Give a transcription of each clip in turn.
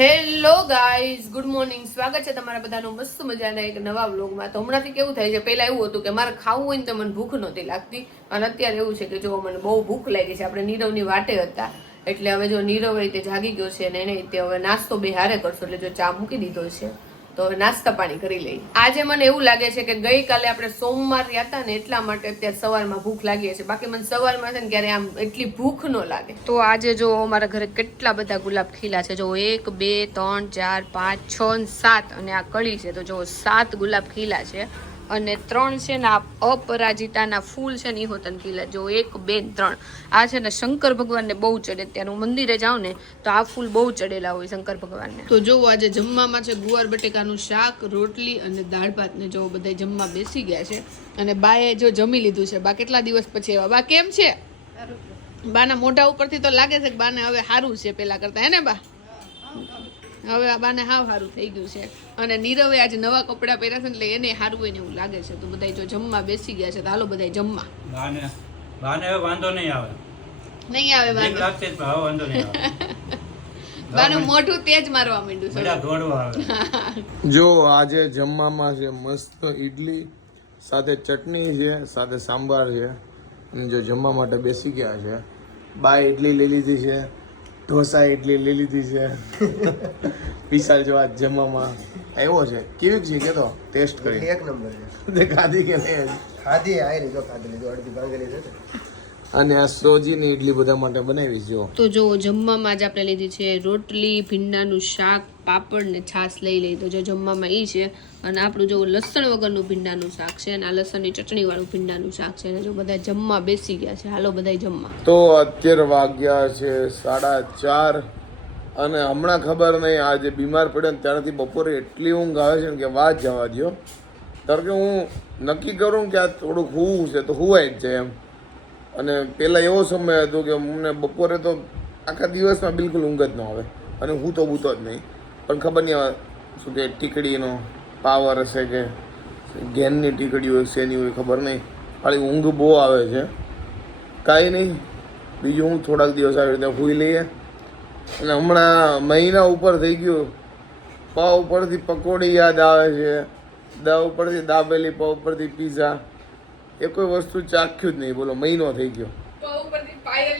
Hello guys, good morning. સ્વાગત છે તમારા બધાનું મસ્ત મજાના એક નવા વ્લોગમાં. તો હમણાંથી કેવું થાય છે, પહેલા એવું હતું કે મારે ખાવું હોય ને તો મને ભૂખ નહોતી લાગતી, અને અત્યારે એવું છે કે જો મને બહુ ભૂખ લાગી છે. આપણે નીરવની વાટે હતા, એટલે હવે જો નીરવ રીતે જાગી ગયો છે ને એને રીતે હવે નાસ્તો બે હારે કરશો, એટલે જો ચા મૂકી દીધો છે તો હવે નાસ્તા પાણી કરી લઈ. આજે મને એવું લાગે છે કે ગઈકાલે આપણે સોમવાર હતા ને એટલા માટે અત્યારે સવારમાં ભૂખ લાગી છે. બાકી મને સવારમાં છે ને ક્યારે આમ એટલી ભૂખ ન લાગે. તો આજે જો અમારા ઘરે કેટલા બધા ગુલાબ ખીલા છે. જો 1 2 3 4 5 6 7 અને આ કળી છે. તો જો 7 ગુલાબ ખીલા છે અને 3 છે ને આ અપરાજિતાના ફૂલ છે ને એ હોતન ખીલા. જો 1 2 3 આ છે ને શંકર ભગવાનને બહુ ચડે. ત્યારે હું મંદિરે જાઉં ને તો આ ફૂલ બહુ ચડેલા હોય શંકર ભગવાનને. તો જો આજે જમવામાં છે ગુવાર બટેકાનું શાક, રોટલી અને દાળ ભાત. ને જો બધા જમવા બેસી ગયા છે અને બાએ જો જમી લીધું છે. બા કેટલા દિવસ પછી આવ્યા. બા કેમ છે? બાના મોઢા ઉપરથી તો લાગે છે કે બાને હવે સારું છે પેલા કરતા, હે ને બા? હવે આ બાને હાવ સારું થઈ ગયું છે. અને નીરવે આજે નવા કપડા પહેર્યા છે એટલે એને સારું હોય ને એવું લાગે છે. તો બધા જો જમવા બેસી ગયા છે. તો હાલો બધા જમવા. બાને હવે વાંધો નહીં આવે. નહીં આવે બાને. લાગશે પણ હવે વાંધો નહીં આવે. બાનું મોઢું તેજ મારવા માંડ્યું છે. બધા દોડવા આવે. જો આજે જમવામાં છે મસ્ત ઈડલી સાથે ચટણી છે, સાથે સાંભાર છે. અને જો જમવા માટે બેસી ગયા છે. બા ઇડલી લઈ લીધી છે, ઢોસા ઇડલી લઈ લીધી છે. વિશાલ જો આજ જમવામાં આવ્યો છે. કેવી છે કે તો ટેસ્ટ કરી? એક નંબર છે. તે ખાધી કે નહીં? ખાધી આયરી જો ખાધી લીધું અડધી ભાંગેલી છે ને. અને આ સોજીની ઇડલી બધા માટે બનાવી જો. તો જો જમવામાં જ આપણે લીધી છે રોટલી, ભીંડાનું શાક, પાપડ ને છાશ લઈ લઈ. તો જો જમવામાં એ છે. અને આપણું જો લસણ વગરનું ભીંડાનું શાક છે અને આ લસણની ચટણી વાળું ભીંડાનું શાક છે. અને જો બધા જમવા બેસી ગયા છે. હાલો બધા જમવા. તો અત્યારે વાગ્યા છે 4:30 અને હમણાં ખબર નહીં આજે બીમાર પડ્યો ને ત્યારથી બપોરે એટલી ઊંઘ આવે છે ને કે વાત જવા દો. કારણ કે હું નક્કી કરું કે આ થોડુંક હોવું છે તો હુવાય જ જાય એમ. અને પહેલાં એવો સમય હતો કે મને બપોરે તો આખા દિવસમાં બિલકુલ ઊંઘ જ ન આવે અને હું તો બૂતો જ નહીં. પણ ખબર નહીં આવે શું કે ટીકડીનો પાવર હશે કે ઘેનની ટીકડી હોય શેની હોય ખબર નહીં. ખાલી ઊંઘ બહુ આવે છે. કાંઈ નહીં, બીજું હું થોડાક દિવસ આવી રીતે સૂઈ લઈએ. અને હમણાં મહિના ઉપર થઈ ગયું. પાવ ઉપરથી પકોડી યાદ આવે છે, દા ઉપરથી દાબેલી, પાવ ઉપરથી પીઝા. એ કોઈ વસ્તુ ચાખ્યું જ નહીં. બોલો, મહિનો થઈ ગયો. પાવ ઉપરથી પાયલ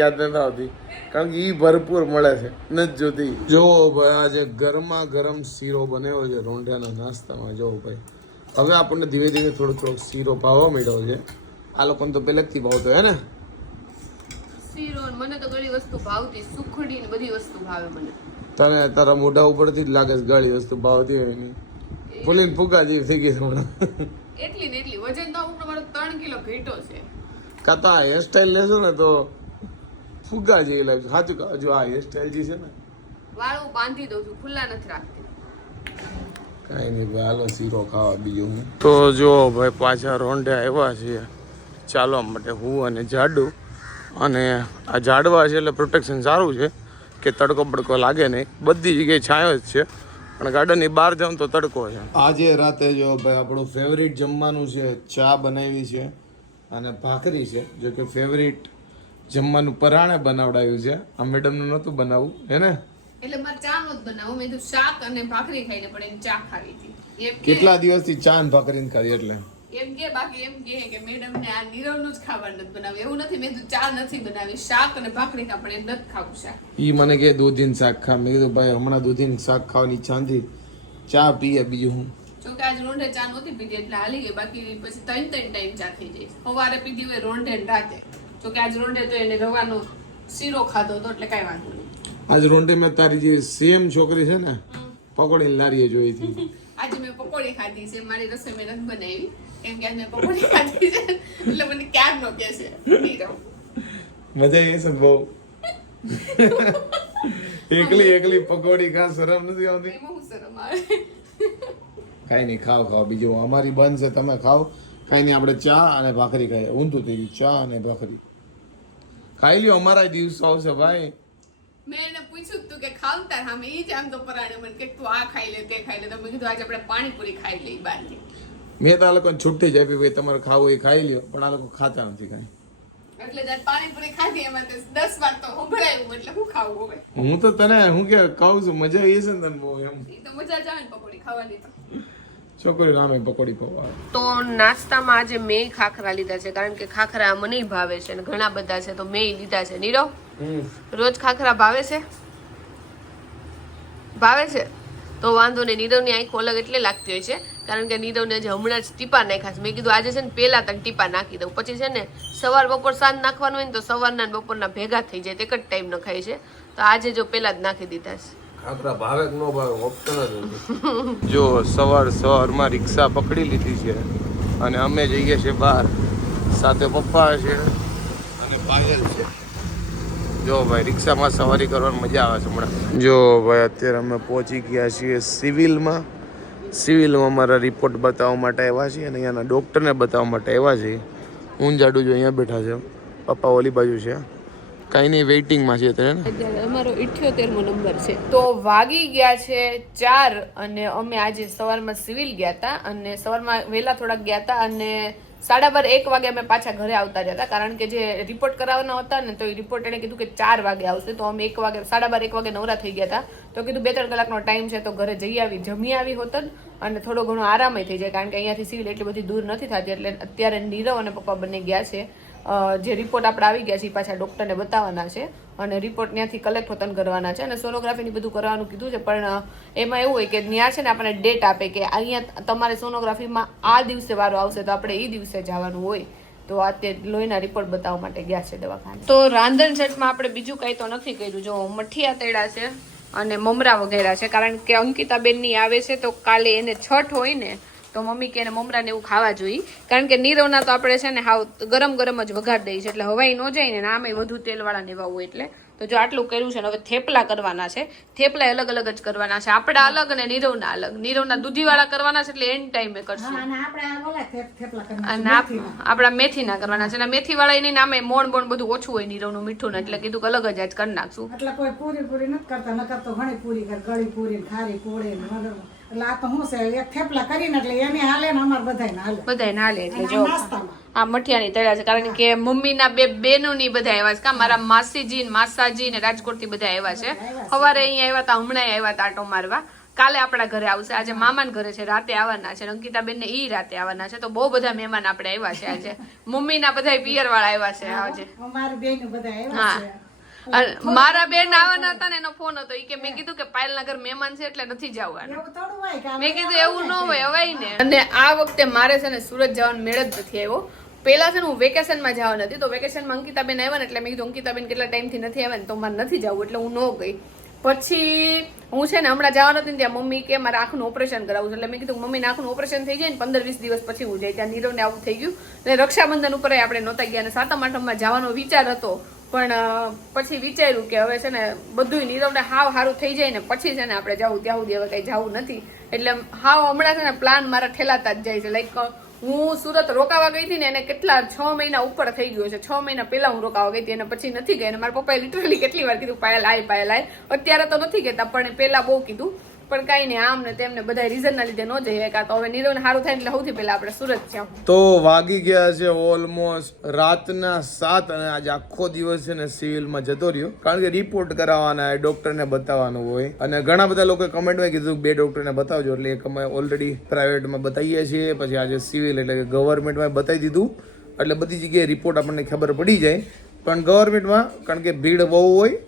યાદ નથી આવતી કારણ કે એ ભરપૂર મળે છે, નથી જોતી. જો ભાઈ આજે ગરમા ગરમ શીરો બન્યો છે રોંઢાના નાસ્તામાં. જો ભાઈ હવે આપણને ધીમે ધીમે થોડોક શીરો ભાવવા મળ્યો છે. આ લોકોને તો પહેલેથી ભાવતો હે ને શીરો. મને તો ઘણી વસ્તુ ભાવતી, સુખડી ને બધી વસ્તુ ભાવે મને. તને તારા મોઢા ઉપરથી જ લાગે છે ઘણી વસ્તુ ભાવતી હોય નહીં. ફૂલીને ફૂગા જેવી થઈ ગઈ છે હમણાં. એટલી ને એટલી વજન તો અમુક મારો 3 કિલો ઘટ્યો છે. કાતા હેરસ્ટાઈલ લેશો ને તો ફુગ્ગા જેવી લાગશે. સાચું કહો, જો આ હેરસ્ટાઈલ જે છે ને વાળ હું બાંધી દઉં છું, ખુલ્લા નથી રાખતી. કાંઈ નહીં ભાઈ, હાલો શીરો ખાવા બીજું હું. તો જો ભાઈ પાછા રોંઢે આવ્યા છીએ ચાલવા માટે. હું અને જાડુ. અને આ ઝાડવા છે એટલે પ્રોટેક્શન સારું છે કે તડકો બડકો લાગે નહીં. બધી જગ્યાએ છાંયો જ છે પણ ગાર્ડનની બહાર જાઉં તો તડકો છે. આજે રાતે જો ભાઈ આપણું ફેવરિટ જમવાનું છે, ચા બનાવી છે અને ભાખરી છે. જો કે ફેવરિટ જમવાનું પરાણે બનાવડાવ્યું છે. આ મેડમનું નહોતું બનાવવું, હે ને? એટલે મારે ચા નો જ બનાવું. મેં તો શાક અને ભાખરી ખાઈને પણ એમ ચા ખાવી હતી. એમ કેટલા દિવસથી ચા ને ભાખરી ખાધી એટલે એમ કે બાકી એમ કે મેડમ ને આ નીરવનું જ ખાવાનું નથી બનાવ્યું. એવું નથી, મેં તો ચા નથી બનાવી, શાક અને ભાખરી ખા પણ એ નથી ખાવું શાક. ઈ મને કે દૂધીન શાક ખા. મેં કીધું ભાઈ હમણાં દૂધીન શાક ખાવાની ઈચ્છા નથી, ચા પીએ બીજું હું. જોકે આજ રોંઢે ચા નહોતી પીધી એટલે હાલી ગઈ. બાકી પછી 3 ટાઈમ ચા થઈ જાય. સવારે પીધી હોય રોંઢે ને રાતે. જોકે આજ રોંઢે તો એને રવાનો શીરો ખાધો હતો એટલે કાંઈ વાંધો નહીં. આજ રોંઢે મેં તારી જે સેમ છોકરી છે ને પકોડી લારીએ જોઈ હતી. આજે મેં પકોડી ખાધી છે. મારી રસોઈ મેં નથી બનાવી કેમ કે આજે મેં પકોડી ખાધી છે એટલે મને ક્યારનો કહે છે નીરવ. મજા આવી છે બહુ. એકલી પકોડી ખા, શરમ નથી આવતી? એમાં હું શરમ આવે? કાંઈ નહીં, ખાઓ બીજું અમારી બંધ છે, તમે ખાઓ. કાંઈ નહીં, આપણે ચા અને ભાખરી ખાઈએ. ઊંધું થઈ ગયું, ચા અને ભાખરી ખાઈ લ્યો. અમારા દિવસો આવશે ભાઈ. મેં એને પૂછ્યું તું કે ખાવતા હા મેં જ આમ તો પરાણે મને કે તું આ ખાઈ લે તે ખાઈ લે. તો મેં કીધું આજે આપણે પાણીપુરી ખાઈ લઈ બહારની. મેં તો આ લોકોને છૂટી જ આપી ભાઈ તમારે ખાવું એ ખાઈ લ્યો, પણ આ લોકો ખાતા નથી કાંઈ. એટલે જ્યારે પાણીપુરી ખાધી એમાં તો 10 વાર તો સંભળાયું એટલે હું ખાવું હવે હું તો તને હું કે કહું છું મજા આવી છે ને તને બહુ એમ ઈ તો મજા જ આવે ને પકોડી ખાવાની તો છોકરી નામે પકોડી પવા તો નાસ્તામાં આજે મેં ખાખરા લીધા છે કારણ કે ખાખરા મને ભાવે છે અને ઘણા બધા છે તો મેં લીધા છે નીરવ રોજ ખાખરા ભાવે છે તો વાંધો નહીં નીરવની આંખો અલગ એટલે લાગતી હોય છે કારણ કે નીરવને જે હમણાં જ ટીપા નાખ્યા છે મેં કીધું આજે છે ને પહેલા તક ટીપા નાખી દઉં પછી છે ને સવાર બપોર સાંજ નાખવાનું હોય ને તો સવારના ને બપોરના ભેગા થઈ જાય એક જ ટાઈમ નખાય છે તો આજે જો પહેલા જ નાખી દીધા છે ખાખરા ભાવે કે ન ભાવે ઓપ્શન જ નથી જો સવારમાં રિક્ષા પકડી લીધી છે અને અમે જઈએ છીએ બહાર સાથે પપ્પા છે અને પાયલ છે જો ભાઈ રિક્ષામાં સવારી કરવાની મજા આવે છે હમણાં જો ભાઈ અત્યારે અમે પહોંચી ગયા છીએ સિવિલમાં મારા રિપોર્ટ બતાવવા માટે આવ્યા છીએ અને અહીંયાના ડૉક્ટરને બતાવવા માટે આવ્યા છીએ હું જાડુ જો અહીંયા બેઠા છે પપ્પા ઓલી બાજુ છે કાંઈ નહીં વેઇટિંગમાં છે અત્યારે અમારો 78મો નંબર છે તો વાગી ગયા છે 4 અને અમે આજે સવારમાં સિવિલ ગયા હતા અને સવારમાં વહેલા થોડાક ગયા હતા અને 12:30 વાગે અમે પાછા ઘરે આવતા રહ્યા હતા કારણ કે જે રિપોર્ટ કરાવવાના હતા ને તો એ રિપોર્ટ એને કીધું કે 4 વાગે આવશે તો અમે 12:30 વાગે નવરા થઈ ગયા હતા તો કીધું 2-3 કલાકનો ટાઈમ છે તો ઘરે જઈ આવી જમી આવી હોત અને થોડો ઘણો આરામ થઈ જાય કારણ કે અહીંયાથી સિવિલ એટલી બધી દૂર નથી થતી એટલે અત્યારે નીરવ અને પપ્પા બંને ગયા છે જે રિપોર્ટ આપણે આવી ગયા છે પાછા ડૉક્ટરને બતાવવાના છે અને રિપોર્ટ ત્યાંથી કલેક્ટ હોતન કરવાના છે અને સોનોગ્રાફીની બધું કરવાનું કીધું છે પણ એમાં એવું હોય કે ત્યાં છે ને આપણને ડેટ આપે કે અહીંયા તમારે સોનોગ્રાફીમાં આ દિવસે વારો આવશે તો આપણે એ દિવસે જવાનું હોય તો આ તે લોહીના રિપોર્ટ બતાવવા માટે ગયા છે દવાખાને તો રાંધણ સેટમાં આપણે બીજું કંઈ તો નથી કર્યું જો મઠિયા તળ્યા છે અને મમરા વગેરે છે કારણ કે અંકિતાબેનની આવે છે તો કાલે એને છઠ હોય ને તો મમ્મી કે એને મમરા ને એવું ખાવા જોઈએ કારણ કે નીરવના તો આપણે છે ને હાવ ગરમ જ વઘાર દઈએ છે એટલે હવાઈ ન જાય ને આમે વધુ તેલવાળા ને એવા હોય એટલે તો જો આટલું કર્યું છે ને હવે થેપલા કરવાના છે થેપલા અલગ જ કરવાના છે આપણા અલગ અને નીરવના દૂધીવાળા કરવાના છે એટલે એન્ડ ટાઈમે કરશું અને આપણા મેથીના કરવાના છે અને મેથીવાળા એની નામે મોણ બધું ઓછું હોય નીરવનું મીઠું ને એટલે કીધું અલગ જ આજ કરી નાખશું એટલે કોઈ પૂરી નથી કરતા નકર તો ઘણી પૂરી કરે ગળી પૂરી ખારી પૂરી એટલે આ તો શું છે એક થેપલા કરીને એટલે એને હાલે ને અમાર બધાને હાલે એટલે જો આ મઠિયાની તળ્યા છે કારણ કે મમ્મીના બે બેનોની બધા આવ્યા છે કા મારા માસીજી ને માસાજી ને રાજકોટ થી બધા આવ્યા છે સવારે અહીંયા આવ્યા હતા હમણાં આવ્યા હતા આટો મારવા કાલે આપણા ઘરે આવશે આજે મામાના ઘરે છે રાતે આવવાના છે અંકિતાબેન ને ઈ રાતે આવવાના છે તો બહુ બધા મહેમાન આપણે આવ્યા છે આજે મમ્મીના બધા પિયર વાળા આવ્યા છે આજે અમારી બેન બધા આવ્યા છે મારા બેન આવવાના હતા ને એનો ફોન હતો ઈ કે મેં કીધું કે પાયલના ઘર મહેમાન છે એટલે નથી જવાનું મેં કીધું એવું ન હોય હવાય ને અને આ વખતે મારે છે ને સુરત જવાનો મેળ જ નથી આવ્યો પેલા છે ને હું વેકેશનમાં જવાની હતી તો વેકેશનમાં અંકિતાબેન આવ્યા ને એટલે મેં કીધું અંકિતાબેન કેટલા ટાઈમથી નથી આવ્યા ને તો મારે નથી જવું એટલે હું ન ગઈ પછી હું છે ને હમણાં જવાનું હતી ને ત્યાં મમ્મી કે મારે આંખનું ઓપરેશન કરાવવું છે એટલે મેં કીધું મમ્મીને આંખનું ઓપરેશન થઈ જાય ને 15-20 દિવસ પછી હું જાય ત્યાં નીરવને આવું થઈ ગયું અને રક્ષાબંધન ઉપર આપણે નહોતા ગયા અને 7મ 8મમાં જવાનો વિચાર હતો પણ પછી વિચાર્યું કે હવે છે ને બધું નીરવને હાવ સારું થઈ જાય ને પછી છે ને આપણે જવું ત્યાં સુધી હવે કઈ જવું નથી એટલે હાવ હમણાં છે ને પ્લાન મારા ઠેલાતા જ જાય છે લાઈક હું સુરત રોકાવા ગઈ હતી ને એને કેટલા 6 મહિના ઉપર થઈ ગયો છે 6 મહિના પહેલા હું રોકાવા ગઈ હતી અને પછી નથી ગઈ અને મારા પપ્પાએ લિટરલી કેટલી વાર કીધું પાયલ આય અત્યારે તો નથી કહેતા પણ પહેલા બહુ કીધું પણ કઈ નહીં આમ ને તેમને બધા રીઝન ના લીધે ન જઈએ કાં તો હવે નીરવને સારું થાય એટલે સૌથી પહેલા આપણે સુરત જાવ તો વાગી ગયા છે ઓલમોસ્ટ રાતના 7 અને આજે આખો દિવસ છે ને સિવિલમાં જતો રહ્યો કારણ કે રિપોર્ટ કરાવવાના હોય ડોક્ટરને બતાવવાનું હોય અને ઘણા બધા લોકોએ કમેન્ટમાં કીધું 2 ડોક્ટરને બતાવજો એટલે એક અમે ઓલરેડી પ્રાઇવેટમાં બતાવીએ છીએ પછી આજે સિવિલ એટલે કે ગવર્મેન્ટમાં બતાવી દીધું એટલે બધી જગ્યાએ રિપોર્ટ આપણને ખબર પડી જાય પણ ગવર્મેન્ટમાં કારણ કે ભીડ બહુ હોય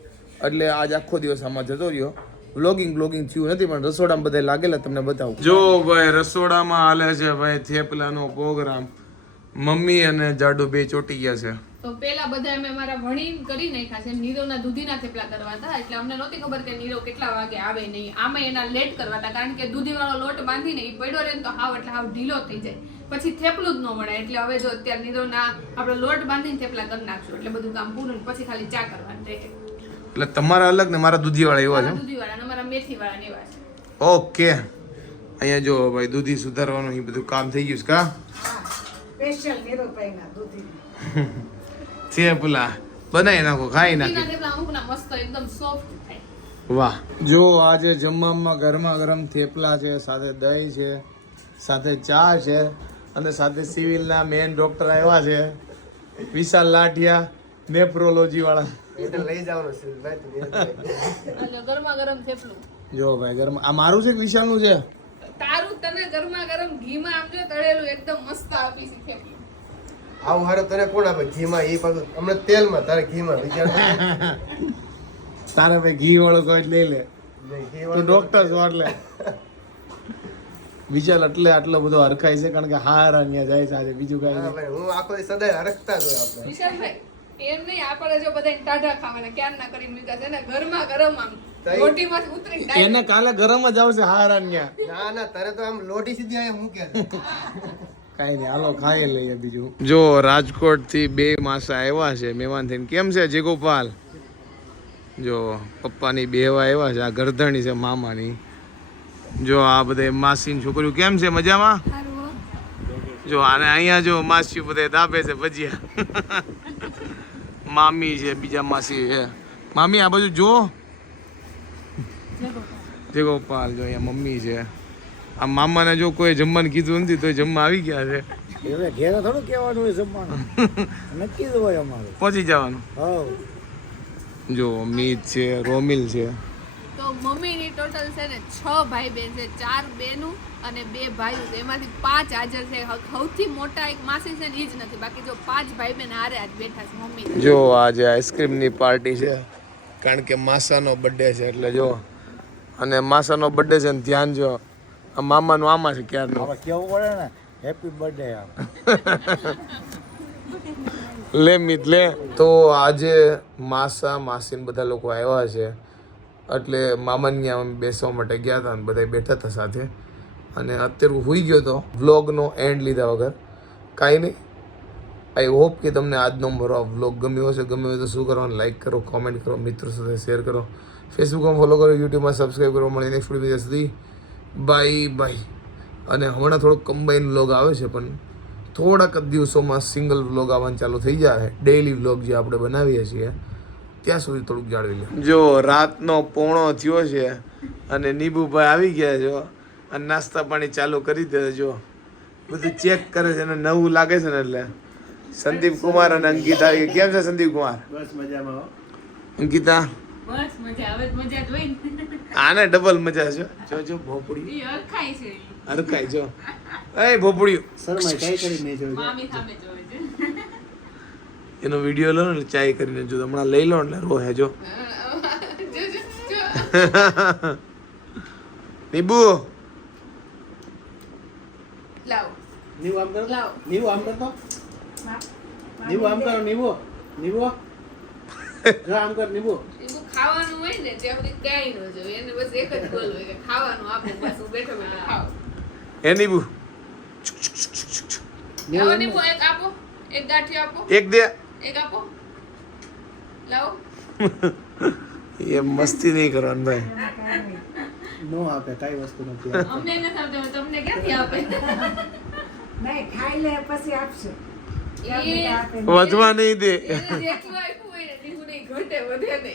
એટલે આજે આખો દિવસ આમાં જતો રહ્યો વ્લોગિંગ થયું નથી પણ રસોડામાં બધા લાગેલા તમને બતાવું જો ભાઈ રસોડામાં હાલે છે ભાઈ થેપલાનો પ્રોગ્રામ મમ્મી અને જાડુ બે ચોટી ગયા છે તો પેલા બધા અમે મારા વણી કરી નાખ્યા છે નીરવના દૂધીના થેપલા કરવા હતા એટલે અમને નહોતી ખબર કે નીરવ કેટલા વાગે આવે નહીં આમાં એના લેટ કરવા હતા કારણ કે દૂધીવાળો લોટ બાંધીને એ પડ્યો રહે તો હાવ એટલે હાવ ઢીલો થઈ જાય પછી થેપલું જ ન મળે એટલે હવે જો અત્યારે નીરવના આપણે લોટ બાંધીને થેપલા કરી નાખશું એટલે બધું કામ પૂરું પછી ખાલી ચા કરવાનું રહે એટલે તમારા અલગ ને મારા દૂધીવાળા એવા છે દૂધીવાળા અમારા મેથીવાળા એવા છે ઓકે અહીંયા જો ભાઈ દૂધી સુધારવાનું એ બધું કામ થઈ ગયું છે કા સ્પેશિયલ નીરવભાઈના દૂધી થેપલા બનાવી નાખો ખાઈ નાખી થેપલા અમુકના મસ્ત એકદમ સોફ્ટ થાય વાહ જો આજે જમવામાં ગરમા ગરમ થેપલા છે સાથે દહીં છે સાથે ચા છે અને સાથે સિવિલના મેન ડોક્ટર આવ્યા છે વિશાલ લાઠિયા નેફ્રોલોજી વાળા એ તો લઈ જવાનું છે ભાઈ તું અને ગરમા ગરમ થેપલું જો ભાઈ ઘરમાં આ મારું છે કે વિશાલનું છે તારું તને ગરમા ગરમ ઘીમાં આમ જો તળેલું એકદમ મસ્ત આપી છે થેપલું. આવું હારું તને કોણ આપે ઘીમાં એ પાછું હમણાં તેલમાં તારે ઘીમાં વિચાર તારે ભાઈ ઘી વાળો કોઈ લઈ લે નહીં ઘી તું ડોક્ટર છો એટલે વિશાલ એટલે આટલો બધો હરખાય છે કારણ કે હાર અહીંયા જાય છે આજે બીજું કઈ હા ભાઈ હું આખો દી સદાય હરખતા જ હોય આપણે વિશાલભાઈ એમ નહીં આપણે જો બધા ટાઢા ખાવાના ક્યાં ના કરી મૂક્યા છે ને ગરમા ગરમ આમ તઈ- રોટીમાંથી ઉતરીને direct એને કાલે ગરમ જ આવશે હાર અહીંયા ના ના તારે તો આમ લોટી સીધી અહીંયા મૂકે કાંઈ નહીં હાલો ખાઈ લઈએ બીજું જો રાજકોટ થી 2 માસા આવ્યા છે મહેમાન થઈને કેમ છે જીગોપાલ જો પપ્પાની બેવા આવ્યા છે આ ગરધણી છે મામાની જો આ બધે માસીની છોકરીઓ કેમ છે મજામાં જો આને અહીંયા જો માસી બધે દાબે છે ભજીયા મામી છે બીજા માસી છે મામી આ બાજુ જો જીગોપાલ જો અહીંયા મમ્મી છે આ મામાને જો કોઈ જમવાનું કીધું નથી તો જમવા આવી ગયા છે હવે ઘેરે થોડું કહેવાનું હોય જમવાનું નક્કી જ હોય અમારું પહોંચી જવાનું હા જો મીત છે રોમિલ છે તો મમ્મીની ટોટલ છે ને 6 ભાઈ બહેન છે 4 બહેનું અને 2 ભાઈઓ છે. એમાંથી 5 હાજર છે. સૌથી મોટા એક માસી છે ને ઈ જ નથી, બાકી જો 5 ભાઈ બહેન હારે આજ બેઠા છે મમ્મી. જો આજે આઈસ્ક્રીમની પાર્ટી છે કારણ કે માસાનો બર્થડે છે એટલે જો અને માસાનો બર્થડે છે ને ધ્યાન જો આ મામાનું આમાં છે ક્યારનું હવે કેવું પડે ને હેપી બર્થડે આમ લે મિત લે તો આજે માસા માસીને બધા લોકો આવ્યા છે એટલે મામાને ત્યાં અમે બેસવા માટે ગયા હતા અને બધા બેઠા હતા સાથે અને અત્યારે હું હોઈ ગયો હતો વ્લોગનો એન્ડ લીધા વગર કાંઈ નહીં આઈ હોપ કે તમને આજનો મારો આ વ્લોગ ગમ્યો હશે. ગમ્યો હોય તો શું કરવાનું, લાઈક કરો, કોમેન્ટ કરો, મિત્રો સાથે શેર કરો, ફેસબુકમાં ફોલો કરો, યુટ્યુબમાં સબસ્ક્રાઈબ કરો. મળી નેક્સ્ટ વિડીયો સુધી બાય બાય. અને હમણાં થોડોક કમ્બાઈન વ્લોગ આવે છે પણ થોડાક જ દિવસોમાં સિંગલ વ્લોગ આવવાનું ચાલુ થઈ જાય. ડેઈલી વ્લોગ જે આપણે બનાવીએ છીએ ત્યાં સુધી થોડુંક જાળવી લે. જો રાતનો 1:45 થયો છે અને નીબુભાઈ આવી ગયા છો અને નાસ્તા પાણી ચાલુ કરી દે. જો બધું ચેક કરે છે અને નવું લાગે છે ને એટલે સંદીપ કુમાર અને અંકિતા આવી ગયા. કેમ છે સંદીપ કુમાર? બસ મજામાં હો. અંકિતા બસ મજા આવે, મજા જ હોય ને. આને ડબલ મજા છે. જો જો ભોપડી ઈ અરખાય છે, હરખાય જો એ ભોપડિયું શરમાય કઈ કરી નહીં જોયું મામી સામે જોવે છે. એનો વિડીયો લો ને ચાય કરીને જો હમણાં લઈ લો એટલે રોહે જો જો, જો, જો. નીબુ લાવો નીવું આમ કરો લાવો. નીવું આમ કરતો નીવું આમ કરો નીવું નીવું જો આમ કર નીવું એવું ખાવાનું હોય ને ત્યાં સુધી ક્યાંય ન જોઈએ, એને બસ એક જ ગોલ હોય કે ખાવાનું આપો, બસ હું બેઠો બેઠો ખાવ. એ નીબુ લાવો નીંબુ, એક આપો, એક ગાંઠિયો આપો, એક દે. એક આપો, લાવો. એ મસ્તી નહીં કરવાની ભાઈ. નો આપે કઈ વસ્તુ નથી અમને નથી આવતું, તમને ક્યાંથી આપે? નહીં ખાઈ લે પછી આપશે એ આપે વધવા નહીં દે. એને જેટલું આપ્યું હોય ને નીંબુ નહીં ઘટે વધે નહીં.